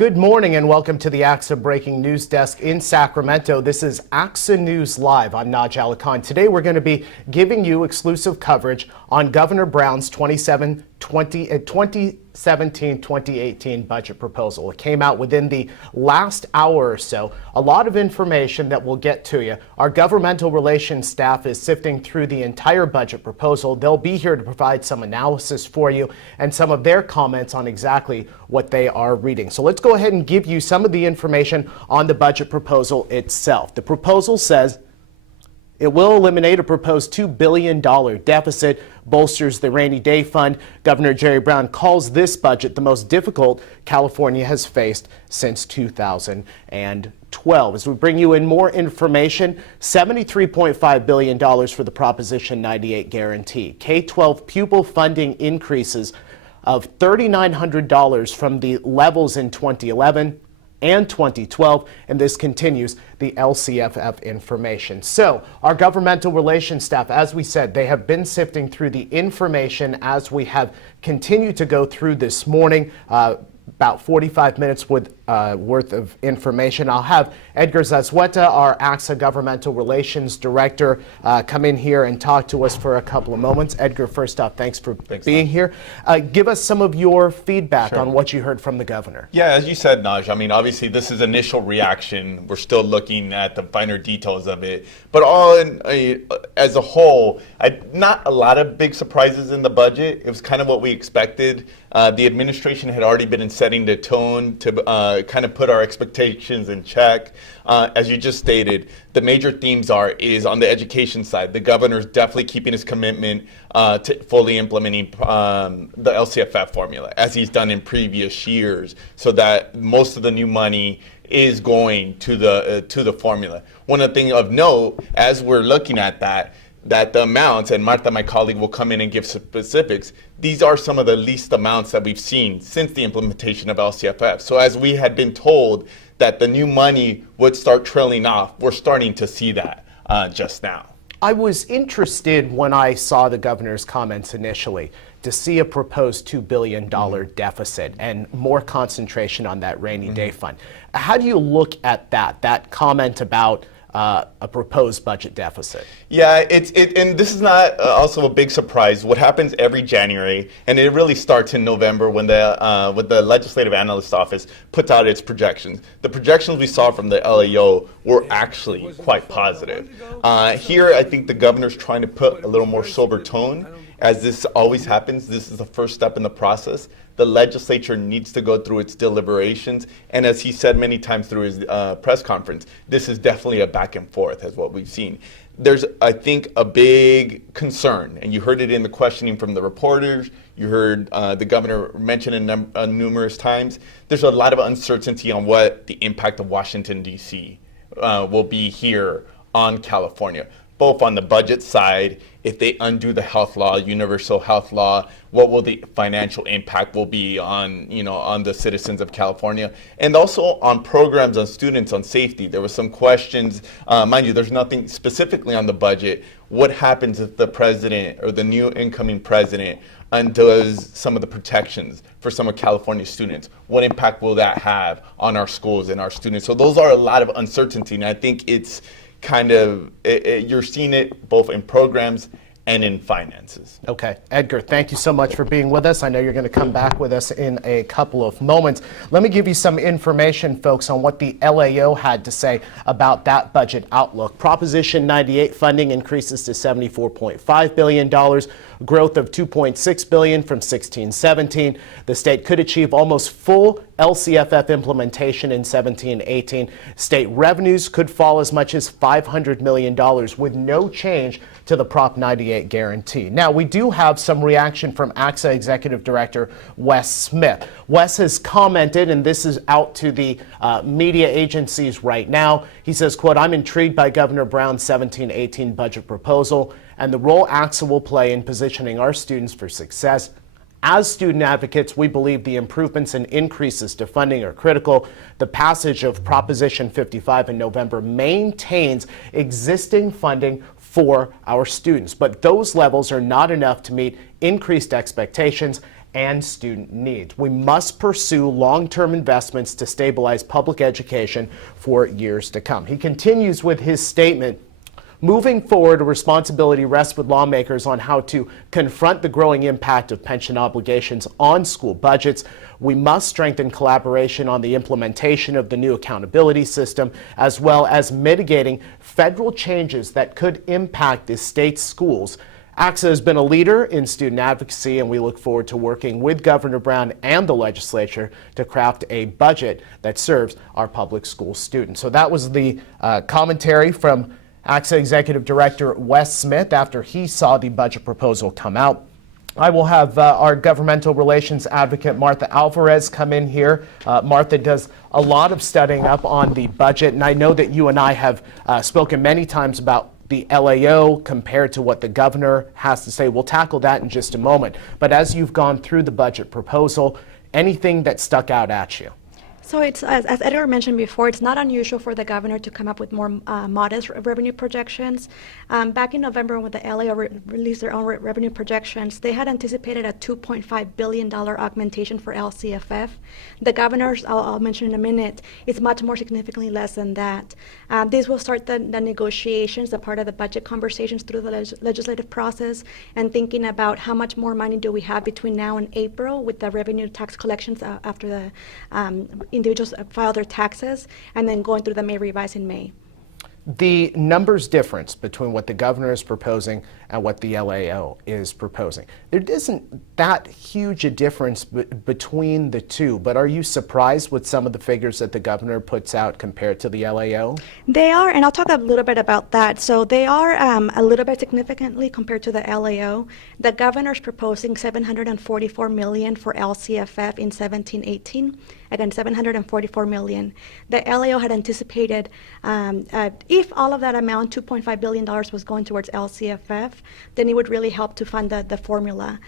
Good morning and welcome to the ACSA Breaking News Desk in Sacramento. This is ACSA News Live. I'm Naj Ali Khan. Today we're going to be giving you exclusive coverage on Governor Brown's 2017-2018 budget proposal. It came out within the last hour or so. A lot of information that we'll get to you. Our governmental relations staff is sifting through the entire budget proposal. They'll be here to provide some analysis for you and some of their comments on exactly what they are reading. So let's go ahead and give you some of the information on the budget proposal itself. The proposal says it will eliminate a proposed $2 billion deficit, bolsters the rainy day fund. Governor Jerry Brown calls this budget the most difficult California has faced since 2012. As we bring you in more information, $73.5 billion for the Proposition 98 guarantee. K-12 pupil funding increases of $3,900 from the levels in 2011 and 2012, and this continues the LCFF information. So our governmental relations staff, as we said, they have been sifting through the information as we have continued to go through this morning. About 45 minutes worth of information. I'll have Edgar Zazueta, our ACSA Governmental Relations Director, come in here and talk to us for a couple of moments. Edgar, first off, thanks for being here. Give us some of your feedback on what you heard from the governor. Yeah, as you said, Naj, I mean, obviously this is initial reaction. We're still looking at the finer details of it. But as a whole, not a lot of big surprises in the budget. It was kind of what we expected. The administration had already been setting the tone to kind of put our expectations in check. As you just stated, the major themes is on the education side. The governor's definitely keeping his commitment to fully implementing the LCFF formula, as he's done in previous years, so that most of the new money is going to the formula. One of the things of note, as we're looking at that the amounts, and Marta, my colleague, will come in and give specifics, these are some of the least amounts that we've seen since the implementation of LCFF. So as we had been told that the new money would start trailing off, we're starting to see that just now. I was interested when I saw the governor's comments initially to see a proposed $2 billion deficit and more concentration on that rainy day fund. How do you look at that comment about a proposed budget deficit? Yeah, and this is not also a big surprise. What happens every January, and it really starts in November when the Legislative Analyst Office puts out its projections. The projections we saw from the LAO were actually quite positive. Here, I think the governor's trying to put a little more sober tone. As this always happens, this is the first step in the process. The legislature needs to go through its deliberations, and as he said many times through his press conference, this is definitely a back and forth, as what we've seen. There's, I think, a big concern, and you heard it in the questioning from the reporters, you heard the governor mention it numerous times. There's a lot of uncertainty on what the impact of Washington, D.C. Will be here on California, both on the budget side. If they undo the health law, universal health law, what will the financial impact will be on the citizens of California, and also on programs, on students, on safety. There were some questions. Mind you, there's nothing specifically on the budget. What happens if the president or the new incoming president undoes some of the protections for some of California's students? What impact will that have on our schools and our students? So those are a lot of uncertainty, and I think it's kind of, you're seeing it both in programs and in finances. Okay. Edgar, thank you so much for being with us. I know you're going to come back with us in a couple of moments. Let me give you some information, folks, on what the LAO had to say about that budget outlook. Proposition 98 funding increases to $74.5 billion, growth of $2.6 billion from 16-17. The state could achieve almost full LCFF implementation in 17-18. State revenues could fall as much as $500 million with no change to the Prop 98 guarantee. Now, we do have some reaction from ACSA Executive Director Wes Smith. Wes has commented, and this is out to the media agencies right now. He says, quote, "I'm intrigued by Governor Brown's 17-18 budget proposal and the role ACSA will play in positioning our students for success. As student advocates, we believe the improvements and increases to funding are critical. The passage of Proposition 55 in November maintains existing funding for our students, but those levels are not enough to meet increased expectations and student needs. We must pursue long-term investments to stabilize public education for years to come. He continues with his statement. Moving forward, a responsibility rests with lawmakers on how to confront the growing impact of pension obligations on school budgets. We must strengthen collaboration on the implementation of the new accountability system, as well as mitigating federal changes that could impact the state's schools. ACSA has been a leader in student advocacy, and we look forward to working with Governor Brown and the legislature to craft a budget that serves our public school students. So that was the commentary from ACSA Executive Director Wes Smith after he saw the budget proposal come out. I will have our governmental relations advocate Martha Alvarez come in here. Martha does a lot of studying up on the budget, and I know that you and I have spoken many times about the LAO compared to what the governor has to say. We'll tackle that in just a moment. But as you've gone through the budget proposal, anything that stuck out at you? So it's, as Edgar mentioned before, it's not unusual for the governor to come up with more modest revenue projections. Back in November, when the LAO released their own revenue projections, they had anticipated a $2.5 billion augmentation for LCFF. The governor's, I'll mention in a minute, is much more significantly less than that. This will start the negotiations, the part of the budget conversations through the legislative process, and thinking about how much more money do we have between now and April with the revenue tax collections after the individuals file their taxes, and then going through the May revise in May. The numbers difference between what the governor is proposing and what the LAO is proposing. There isn't that huge a difference between the two, but are you surprised with some of the figures that the governor puts out compared to the LAO? They are, and I'll talk a little bit about that. So they are a little bit significantly compared to the LAO. The governor's proposing $744 million for LCFF in 17-18. Again, $744 million. The LAO had anticipated, if all of that amount, $2.5 billion, was going towards LCFF, then it would really help to fund the formula.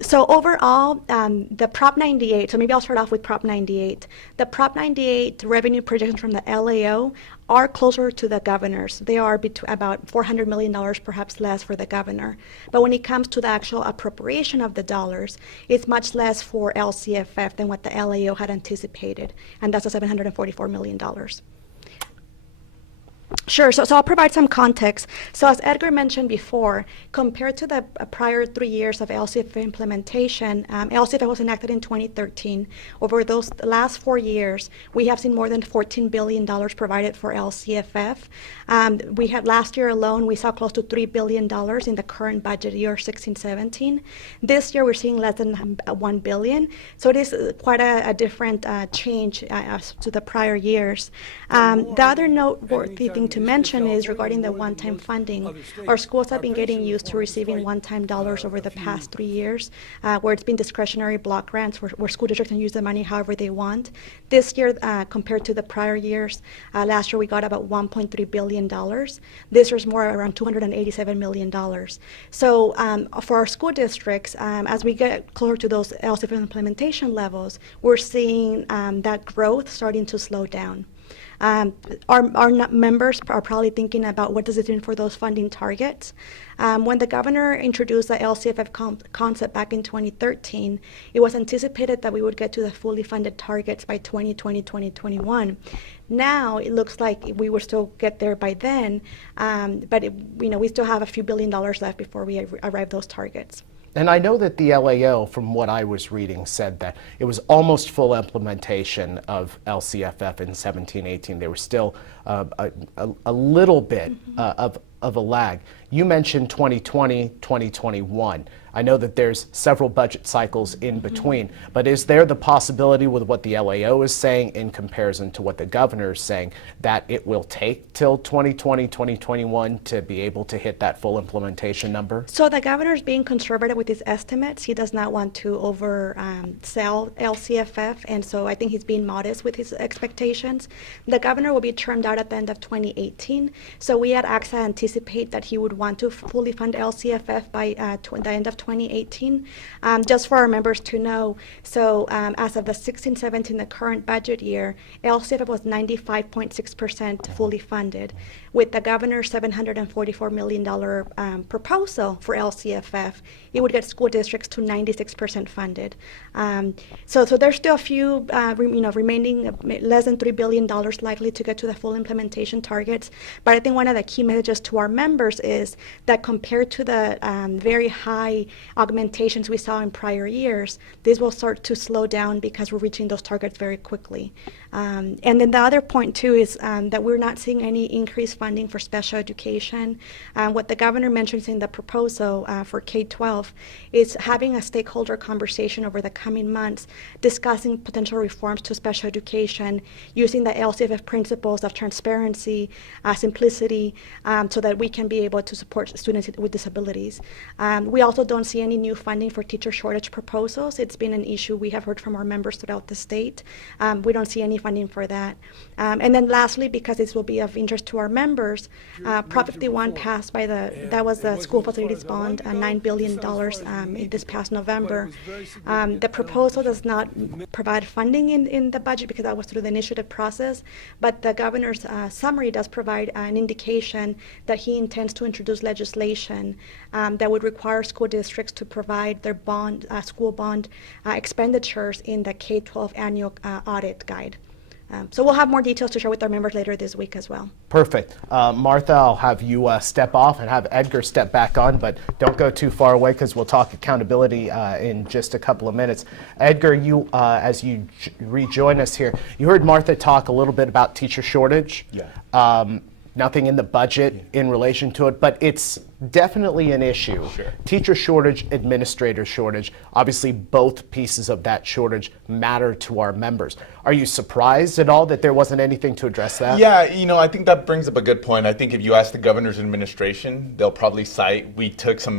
So overall, the Prop 98, so maybe I'll start off with Prop 98. The Prop 98 revenue projections from the LAO are closer to the governor's. They are about $400 million, perhaps less, for the governor. But when it comes to the actual appropriation of the dollars, it's much less for LCFF than what the LAO had anticipated, and that's the $744 million. Sure, so I'll provide some context. So as Edgar mentioned before, compared to the prior 3 years of LCFF implementation, LCFF was enacted in 2013. Over those last 4 years, we have seen more than $14 billion provided for LCFF. We had last year alone, we saw close to $3 billion in the current budget year, 16-17. This year, we're seeing less than $1 billion. So it is quite a different change to the prior years. The other noteworthy thing to mention is regarding the one-time funding. Our schools have been getting used to receiving one-time dollars over the past 3 years, where it's been discretionary block grants where school districts can use the money however they want. This year, compared to the prior years, last year we got about $1.3 billion. This year's more around $287 million. So for our school districts, as we get closer to those LCFF implementation levels, we're seeing that growth starting to slow down. Our members are probably thinking about what does it mean for those funding targets. When the governor introduced the LCFF concept back in 2013, it was anticipated that we would get to the fully funded targets by 2020, 2021. Now it looks like we will still get there by then, but we still have a few $1 billion left before we arrive those targets. And I know that the LAO, from what I was reading, said that it was almost full implementation of LCFF in 17-18. There was still a little bit of a lag. You mentioned 2020, 2021. I know that there's several budget cycles in between, but is there the possibility with what the LAO is saying in comparison to what the governor is saying that it will take till 2020, 2021 to be able to hit that full implementation number? So the governor is being conservative with his estimates. He does not want to oversell LCFF, and so I think he's being modest with his expectations. The governor will be termed out at the end of 2018, so we at ACSA anticipate that he would want to fully fund LCFF by the end of 2018. Just for our members to know, so as of the 16-17, the current budget year, LCFF was 95.6% fully funded, with the governor's $744 million proposal for LCFF. It would get school districts to 96% funded. So there's still a few, remaining less than $3 billion likely to get to the full implementation targets. But I think one of the key messages to our members is that compared to the very high augmentations we saw in prior years, this will start to slow down because we're reaching those targets very quickly. And then the other point too is that we're not seeing any increased funding for special education. What the governor mentions in the proposal for K-12 is having a stakeholder conversation over the coming months, discussing potential reforms to special education, using the LCFF principles of transparency, simplicity, so that we can be able to support students with disabilities. We also don't see any new funding for teacher shortage proposals. It's been an issue we have heard from our members throughout the state. We don't see any funding for that. And then lastly, because this will be of interest to our members, Prop 51 passed by that was the school facilities bond, $9 billion this past November. The proposal does not provide funding in the budget because that was through the initiative process, but the governor's summary does provide an indication that he intends to introduce legislation that would require school districts to provide their school bond expenditures in the K-12 annual audit guide. So we'll have more details to share with our members later this week as well. Perfect. Martha, I'll have you step off and have Edgar step back on, but don't go too far away because we'll talk accountability in just a couple of minutes. Edgar, you, as you rejoin us here, you heard Martha talk a little bit about teacher shortage. Yeah. Nothing in the budget in relation to it, but it's definitely an issue. Sure. Teacher shortage, administrator shortage. Obviously, both pieces of that shortage matter to our members. Are you surprised at all that there wasn't anything to address that? Yeah, I think that brings up a good point. I think if you ask the governor's administration, they'll probably cite we took some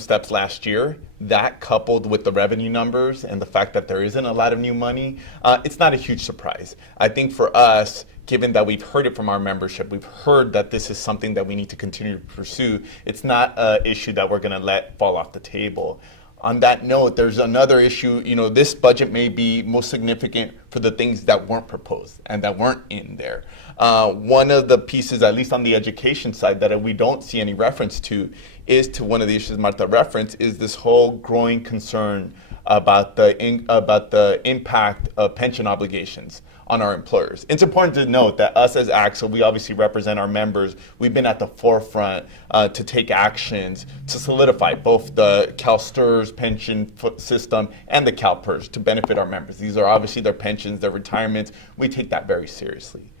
steps last year. That coupled with the revenue numbers and the fact that there isn't a lot of new money, it's not a huge surprise. I think for us, given that we've heard it from our membership, we've heard that this is something that we need to continue to pursue, it's not an issue that we're going to let fall off the table. On that note, there's another issue. This budget may be most significant for the things that weren't proposed and that weren't in there. One of the pieces, at least on the education side, that we don't see any reference to is to one of the issues Martha referenced, is this whole growing concern about the impact of pension obligations on our employers. It's important to note that us as ACSA, we obviously represent our members. We've been at the forefront to take actions to solidify both the CalSTRS pension system and the CalPERS to benefit our members. These are obviously their pensions, their retirements. We take that very seriously.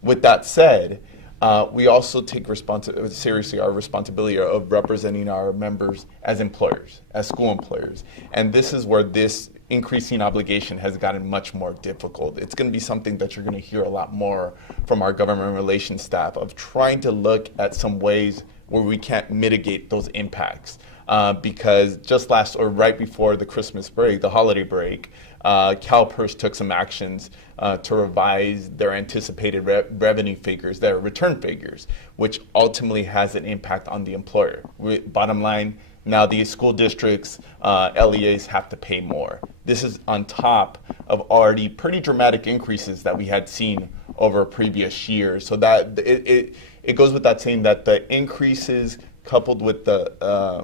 With that said, we also take seriously our responsibility of representing our members as employers, as school employers. And this is where this increasing obligation has gotten much more difficult. It's going to be something that you're going to hear a lot more from our government relations staff, of trying to look at some ways where we can't mitigate those impacts. Because just right before the Christmas break, the holiday break, CalPERS took some actions to revise their anticipated revenue figures, their return figures, which ultimately has an impact on the employer. Bottom line, now the school districts, LEAs have to pay more. This is on top of already pretty dramatic increases that we had seen over previous years. So that it goes with that saying that the increases coupled with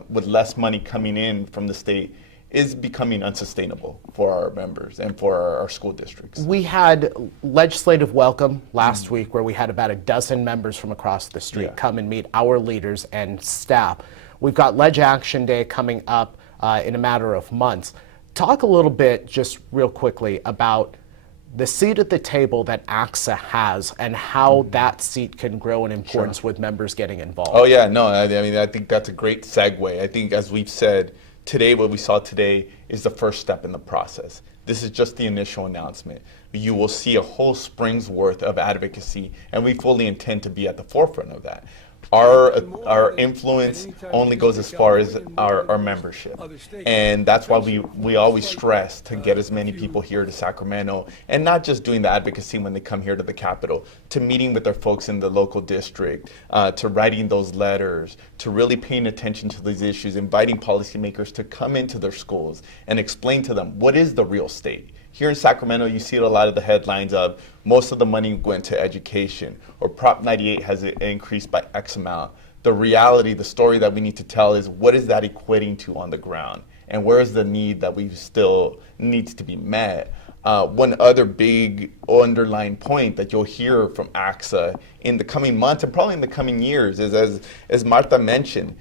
with less money coming in from the state is becoming unsustainable for our members and for our school districts. We had legislative welcome last week where we had about a dozen members from across the street come and meet our leaders and staff. We've got Ledge Action Day coming up in a matter of months. Talk a little bit, just real quickly, about the seat at the table that ACSA has and how that seat can grow in importance with members getting involved. Oh yeah, no, I think that's a great segue. I think, as we've said, today, what we saw today is the first step in the process. This is just the initial announcement. You will see a whole spring's worth of advocacy, and we fully intend to be at the forefront of that. our influence only goes as far as our membership. And that's why we always stress to get as many people here to Sacramento, and not just doing the advocacy when they come here to the Capitol, to meeting with their folks in the local district, to writing those letters, to really paying attention to these issues, inviting policymakers to come into their schools and explain to them what is the real state. Here in Sacramento, you see a lot of the headlines of most of the money went to education, or Prop 98 has increased by X amount. The reality, the story that we need to tell is what is that equating to on the ground, and where is the need that we still needs to be met. One other big underlying point that you'll hear from ACSA in the coming months and probably in the coming years is, as Martha mentioned,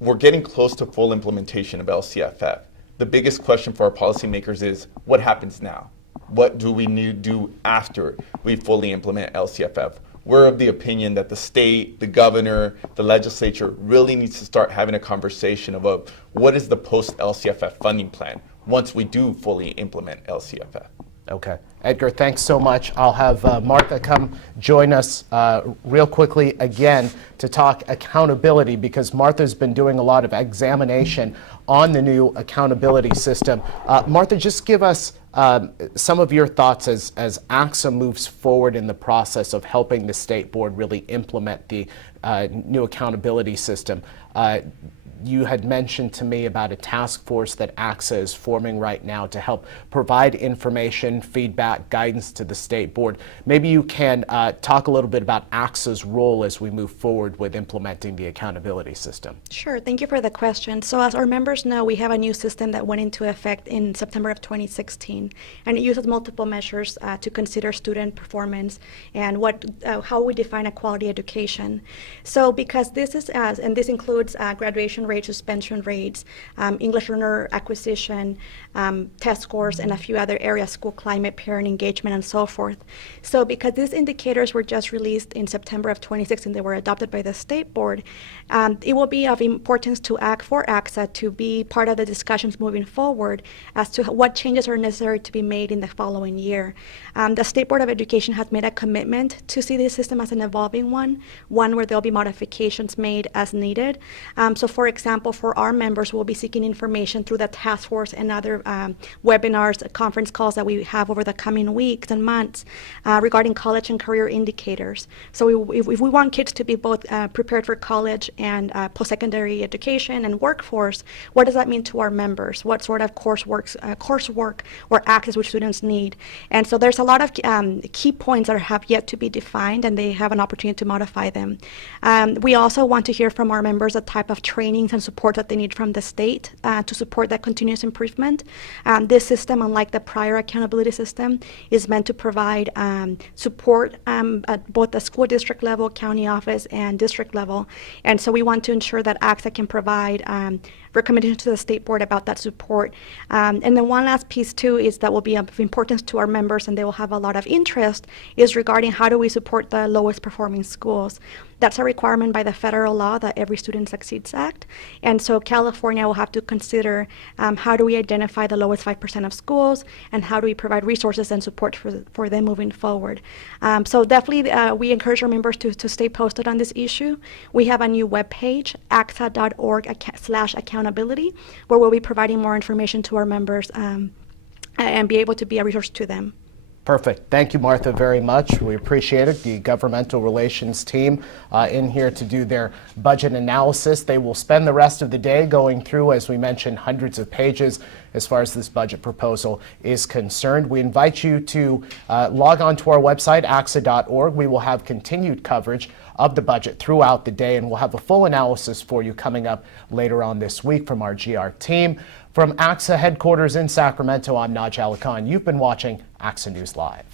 we're getting close to full implementation of LCFF. The biggest question for our policymakers is, what happens now? What do we need to do after we fully implement LCFF? We're of the opinion that the state, the governor, the legislature really needs to start having a conversation about what is the post-LCFF funding plan once we do fully implement LCFF. Okay. Edgar, thanks so much. I'll have Martha come join us real quickly again to talk accountability, because Martha's been doing a lot of examination on the new accountability system. Martha, just give us some of your thoughts as ACSA moves forward in the process of helping the state board really implement the new accountability system. You had mentioned to me about a task force that ACSA is forming right now to help provide information, feedback, guidance to the state board. Maybe you can talk a little bit about ACSA's role as we move forward with implementing the accountability system. Sure, thank you for the question. So as our members know, we have a new system that went into effect in September of 2016, and it uses multiple measures to consider student performance and how we define a quality education. So because this is, and this includes graduation rate, suspension rates, English learner acquisition, test scores, and a few other areas, school climate, parent engagement, and so forth. So because these indicators were just released in September of 2016, they were adopted by the state board, it will be of importance to ACSA to be part of the discussions moving forward as to what changes are necessary to be made in the following year. The State Board of Education has made a commitment to see this system as an evolving one where there'll be modifications made as needed. So for example, for our members, we'll be seeking information through the task force and other webinars, conference calls that we have over the coming weeks and months regarding college and career indicators. So if we want kids to be both prepared for college and post-secondary education and workforce, what does that mean to our members? What sort of coursework or access which students need? And so there's a lot of key points that have yet to be defined, and they have an opportunity to modify them. We also want to hear from our members the type of trainings and support that they need from the state to support that continuous improvement. This system, unlike the prior accountability system, is meant to provide support at both the school district level, county office, and district level. And so we want to ensure that ACSA can provide recommendations to the state board about that support. And then one last piece too is that will be of importance to our members, and they will have a lot of interest, is regarding how do we support the lowest performing schools. That's a requirement by the federal law, the Every Student Succeeds Act. And so California will have to consider how do we identify the lowest 5% of schools, and how do we provide resources and support for them moving forward. So definitely we encourage our members to stay posted on this issue. We have a new webpage, ACSA.org/accountability, where we'll be providing more information to our members and be able to be a resource to them. Perfect. Thank you, Martha, very much. We appreciate it. The governmental relations team in here to do their budget analysis. They will spend the rest of the day going through, as we mentioned, hundreds of pages as far as this budget proposal is concerned. We invite you to log on to our website, ACSA.org. We will have continued coverage of the budget throughout the day, and we'll have a full analysis for you coming up later on this week from our GR team. From ACSA headquarters in Sacramento, I'm Naj Ali Khan. You've been watching ACSA News Live.